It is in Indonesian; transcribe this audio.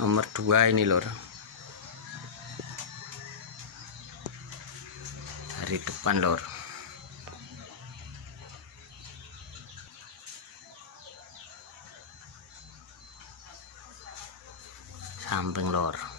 Nomor 2 ini lor, dari depan lor. Samping lor.